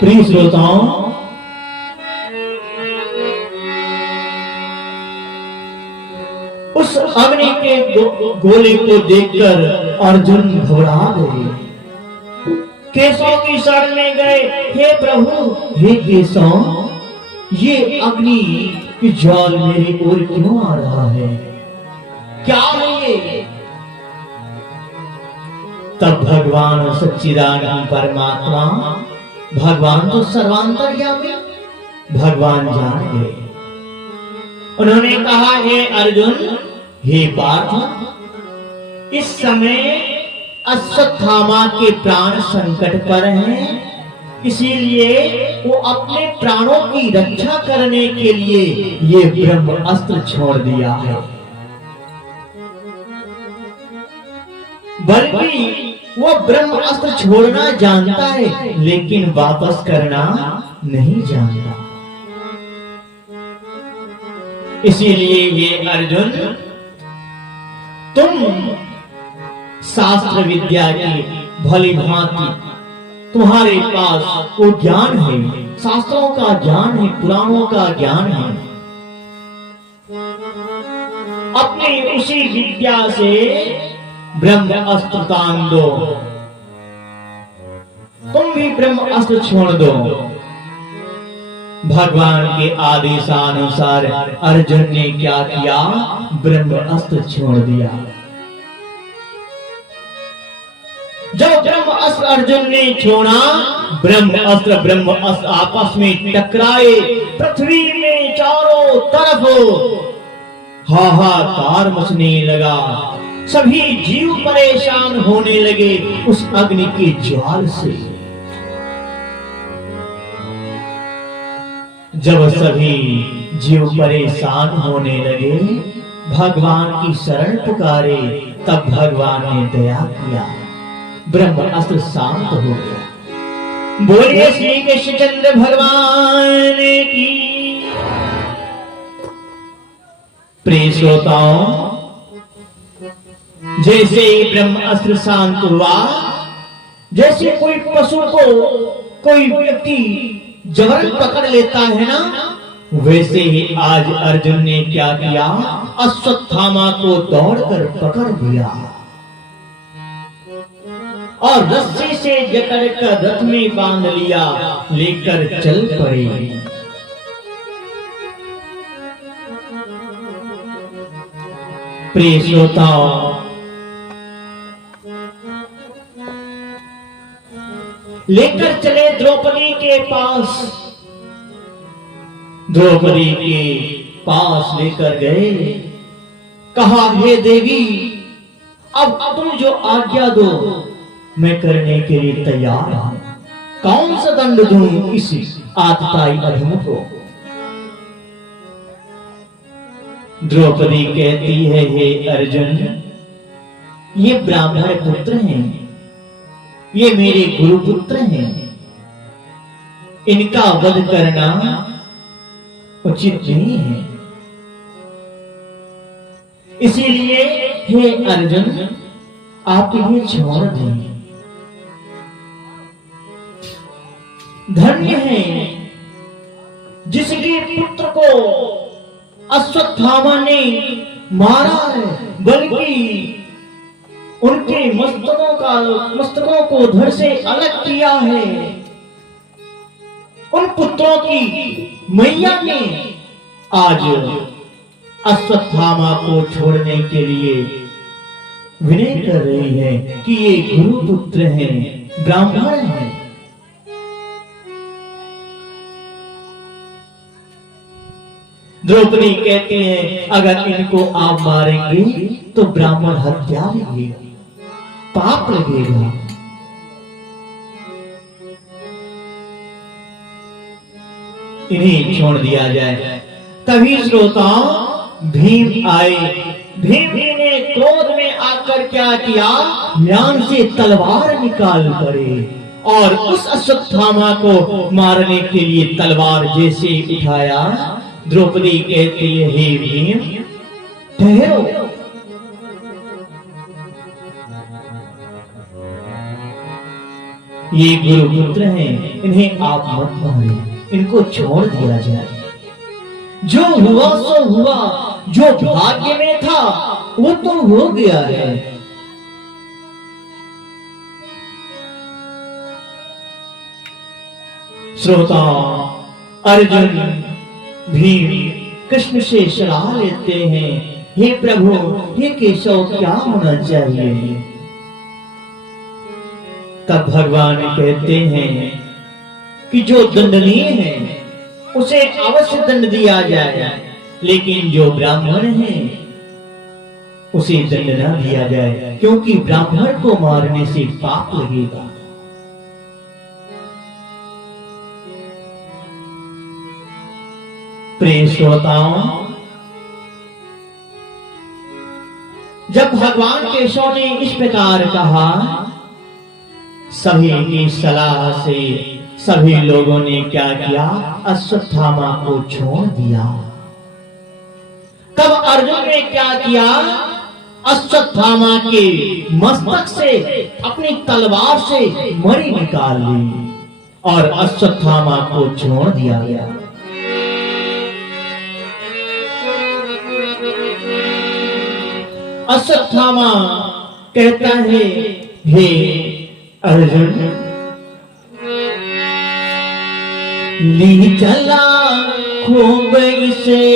प्रिय श्रोताओं, उस अग्नि के गोले को देखकर अर्जुन घबरा गए। केशव की शरण में गए, हे प्रभु, हे केशव, ये अग्नि की ज्वाल मेरी ओर क्यों आ रहा है? क्या है ये? तब भगवान सच्चिदानंद परमात्मा, भगवान तो सर्वांतर्यामी, भगवान जान गए। उन्होंने कहा, हे अर्जुन, हे पार्थ, इस समय अश्वत्थामा के प्राण संकट पर हैं, इसीलिए वो अपने प्राणों की रक्षा करने के लिए ये ब्रह्म अस्त्र छोड़ दिया है। बल्कि वो ब्रह्म अस्त्र छोड़ना जानता है, लेकिन वापस करना नहीं जानता। इसीलिए ये अर्जुन, तुम शास्त्र विद्या की भली भांति तुम्हारे पास वो ज्ञान है, शास्त्रों का ज्ञान है, पुराणों का ज्ञान है। अपनी उसी विद्या से ब्रह्म अस्त्र तान दो, तुम भी ब्रह्म अस्त्र छोड़ दो। भगवान के आदेशानुसार अर्जुन ने क्या किया? ब्रह्म अस्त्र छोड़ दिया। जब ब्रह्म अस्त्र अर्जुन ने छोड़ा, ब्रह्म अस्त्र आपस में टकराए। पृथ्वी में चारों तरफ हाहाकार मचने लगा। सभी जीव परेशान होने लगे उस अग्नि की ज्वाल से। जब सभी जीव परेशान होने लगे, भगवान की शरण पुकारे, तब भगवान ने दया किया, ब्रह्म अस्त्र शांत हो गया। बोलिए श्री कृष्णचंद्र भगवान की। प्रिय श्रोताओं, जैसे ब्रह्म अस्त्र शांत हुआ, जैसे कोई पशु को कोई व्यक्ति जबरन पकड़ लेता है ना, वैसे ही आज अर्जुन ने क्या किया? अश्वत्थामा को दौड़कर पकड़ लिया और रस्सी से जकड़कर रथ में बांध लिया, लेकर चल पड़े। प्रिय श्रोताओं, लेकर चले द्रौपदी के पास। द्रौपदी के पास लेकर गए, कहा, हे देवी, अब तुम जो आज्ञा दो मैं करने के लिए तैयार हूं। कौन सा दंड दूं इस आतताई अधम को? द्रौपदी कहती है, हे अर्जुन, ये ब्राह्मण पुत्र हैं, ये मेरे गुरु पुत्र हैं, इनका वध करना उचित नहीं है। इसीलिए हे अर्जुन, आप इन्हें छोड़ दें। धन्य है जिसके पुत्र को अश्वत्थामा ने मारा है, बल्कि उनके मस्तकों को धड़ से अलग किया है। उन पुत्रों की मैया ने आज अश्वत्थामा को छोड़ने के लिए विनय कर रही है कि ये गुरु पुत्र हैं, ब्राह्मण हैं। द्रौपदी कहते हैं, अगर इनको आप मारेंगे तो ब्राह्मण हत्या लगेगा, पाप लगेगा। इन्हें छोड़ दिया जाए। तभी श्रोताओं, भीम आए। भीम ने क्रोध में आकर क्या किया? म्यान से तलवार निकाल पड़े और उस अश्वत्थामा को मारने के लिए तलवार जैसे उठाया। द्रौपदी कहती है, हे भीम, ठहरो, ये गुरुपुत्र हैं, इन्हें आप मत मारे, इनको छोड़ दिया जाए। जो हुआ सो हुआ, जो भाग्य में था वो तो हो गया है। श्रोता अर्जुन भीम कृष्ण से सलाह लेते हैं, हे प्रभु, हे केशव, क्या होना चाहिए? तब भगवान कहते हैं कि जो दंडनीय है उसे अवश्य दंड दिया जाए, लेकिन जो ब्राह्मण है उसे दंड न दिया जाए, क्योंकि ब्राह्मण को मारने से पाप लगेगा। प्रिय श्रोताओं, जब भगवान केशव ने इस प्रकार कहा, सभी की सलाह से सभी लोगों ने क्या किया? अश्वत्थामा को छोड़ दिया। तब अर्जुन ने क्या किया? अश्वत्थामा के मस्तक से अपनी तलवार से मणि निकाल ली और अश्वत्थामा को छोड़ दिया गया। अश्वत्थामा कहता है, हे अर्जुन, ली चला खूब इसे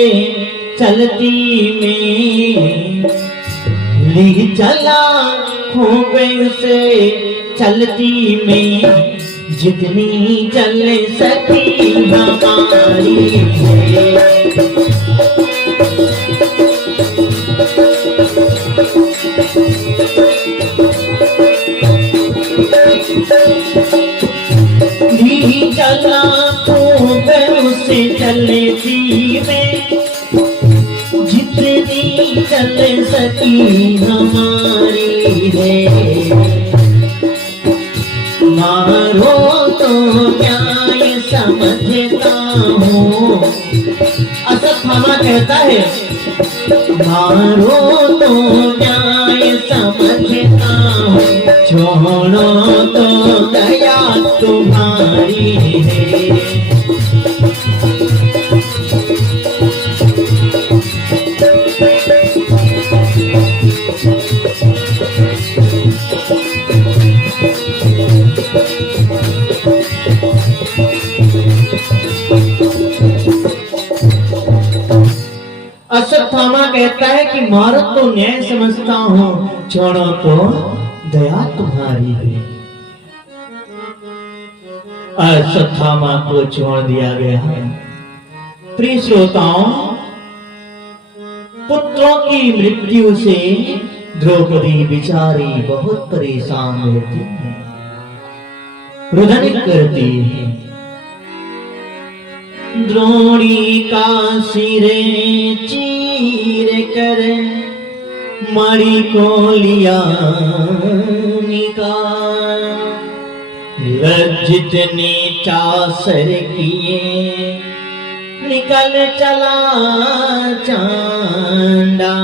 चलती में, ली चला खूब इसे चलती में, जितनी चल सकी हमारी है। चला खूब उसे चलती में, जितनी चल सकी हमारी है। मारो तो न्याय समझता हूँ, अश्वत्थामा कहता है, मारो तो न्याय समझता हूँ, छोड़ो तो दया तुम्हारी है। अश्वत्थामा कहता है कि मारो तो न्याय समझता हूँ, छोड़ो तो दया तुम्हारी है। अश्वत्थामा को छोड़ दिया गया है। प्रिय श्रोताओं, पुत्रों की मृत्यु से द्रौपदी बिचारी बहुत परेशान रहती है, रुदन करती है। द्रोणी का सिरे चीर कर मणि को लिया निकाल, लज्जित नीचा सर किए निकल चला चांडा,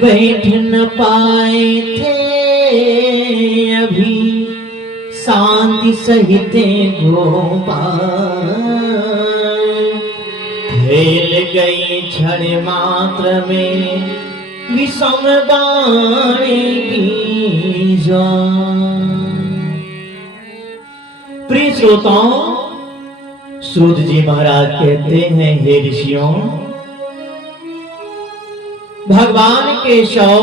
बैठ न पाए थे अभी शांति सहित गोपाल, फैल गई क्षण मात्र में विषम बाणी की ज्वाल। प्रिय श्रोताओं, सूत जी महाराज कहते हैं, हे ऋषियों, भगवान केशव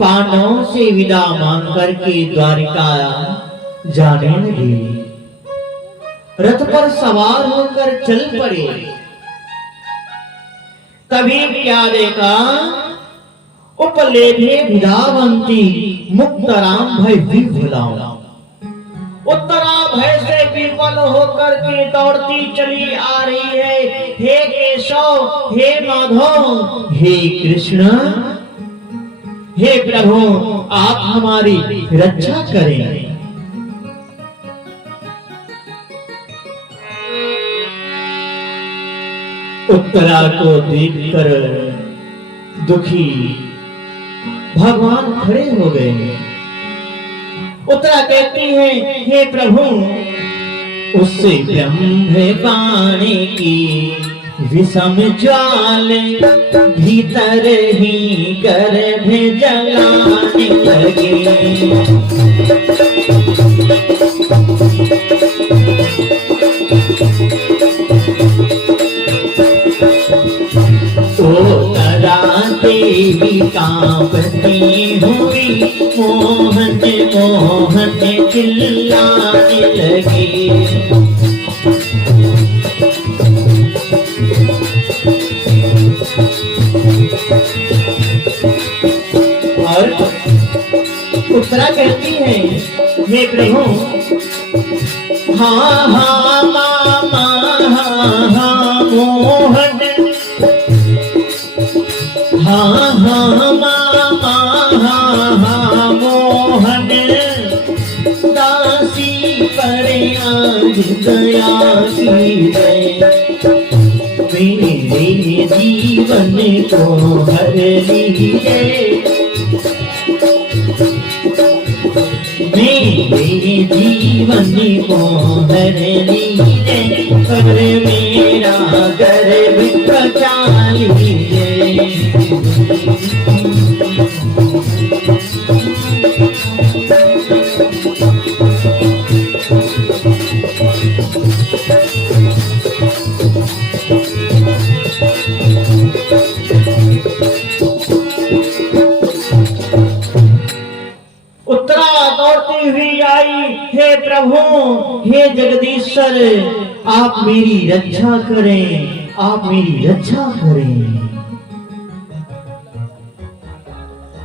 पांडवों से विदा मांग करके द्वारिका जाने लगे। रथ पर सवार होकर चल पड़े। तभी क्या देखा? उपलेभे विधावंती मुक्तराम भय विह्वलाओ। उत्तरा भय से विह्वल होकर के दौड़ती चली आ रही है। हे केशव, हे माधव, हे कृष्ण, हे प्रभु, आप हमारी रक्षा करें। उत्तरा को देखकर दुखी भगवान खड़े हो गए उत्तरा कहती है, हे प्रभु, उससे ब्रह्म पाने की विषम ज्वाल भीतर ही गर्भ जलाने लगे। देवी कांपती हुई मोहन मोहन चिल्लाने लगी। और उत्तरा कहती है, हे प्रभु, हाँ हाँ मामा हाँ हाँ मोहन, हाँ हाँ मामा हाँ हाँ मोहन, दासी पर आज दया की है, मेरे जीवन को हर लीजिए, मेरे जीवन को हर लीजिए, पर मेरा गर्भ बचा लीजिए। उत्तरा दौड़ती हुई आई, हे प्रभु, हे जगदीश्वर, आप मेरी रक्षा करें, आप मेरी रक्षा करें।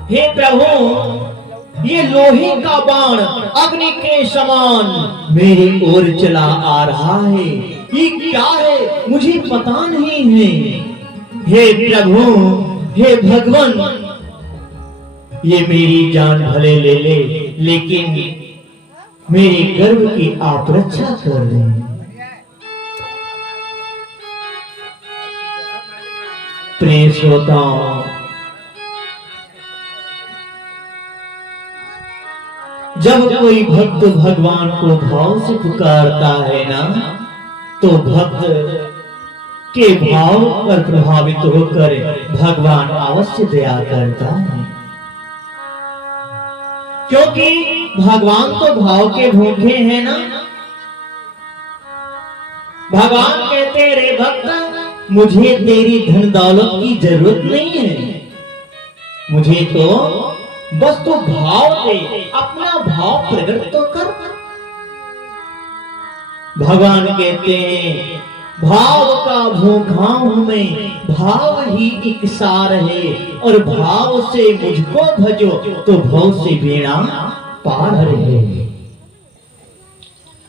हे प्रभु, ये लोहे का बाण अग्नि के समान मेरी ओर चला आ रहा है, ये क्या है मुझे पता नहीं है। हे प्रभु, हे भगवान, ये मेरी जान भले ले ले, लेकिन मेरे गर्भ की आप रक्षा कर दें। प्रिय श्रोताओं, जब कोई भक्त भगवान को भाव से पुकारता है ना, तो भक्त के भाव पर प्रभावित होकर भगवान अवश्य दया करता है, क्योंकि भगवान तो भाव के भूखे हैं ना। भगवान कहते, रे भक्त, मुझे तेरी धन दौलत की जरूरत नहीं है, मुझे तो बस तो भाव दे, अपना भाव प्रकट तो कर। भगवान कहते हैं, भाव का भूखा हूं मैं, भाव ही एक सार है, और भाव से मुझको भजो तो भव से बेड़ा पार रहे।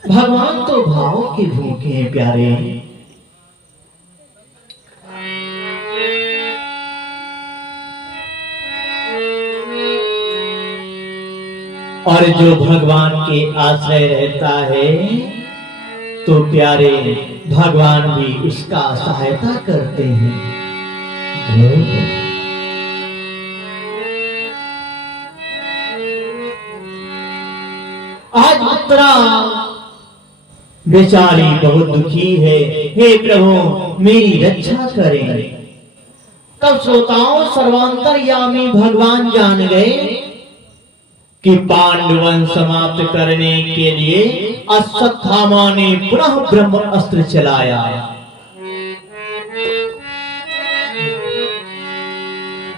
भगवान तो भाव के भूखे हैं प्यारे। और जो भगवान के आश्रय रहता है, तो प्यारे भगवान भी उसका सहायता करते हैं। आज उत्तरा बेचारी बहुत दुखी है, हे प्रभु मेरी रक्षा करें। तब श्रोताओं, सर्वांतर्यामी भगवान जान गए कि पांडवन समाप्त करने के लिए अश्वत्थामा ने पुनः ब्रह्म अस्त्र चलाया।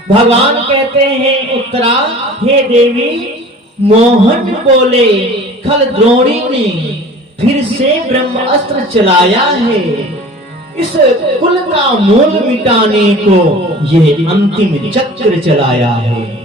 भगवान कहते हैं, उत्तरा, हे देवी, मोहन बोले खल द्रोणी ने फिर से ब्रह्म अस्त्र चलाया है, इस कुल का मूल मिटाने को ये अंतिम चक्र चलाया है।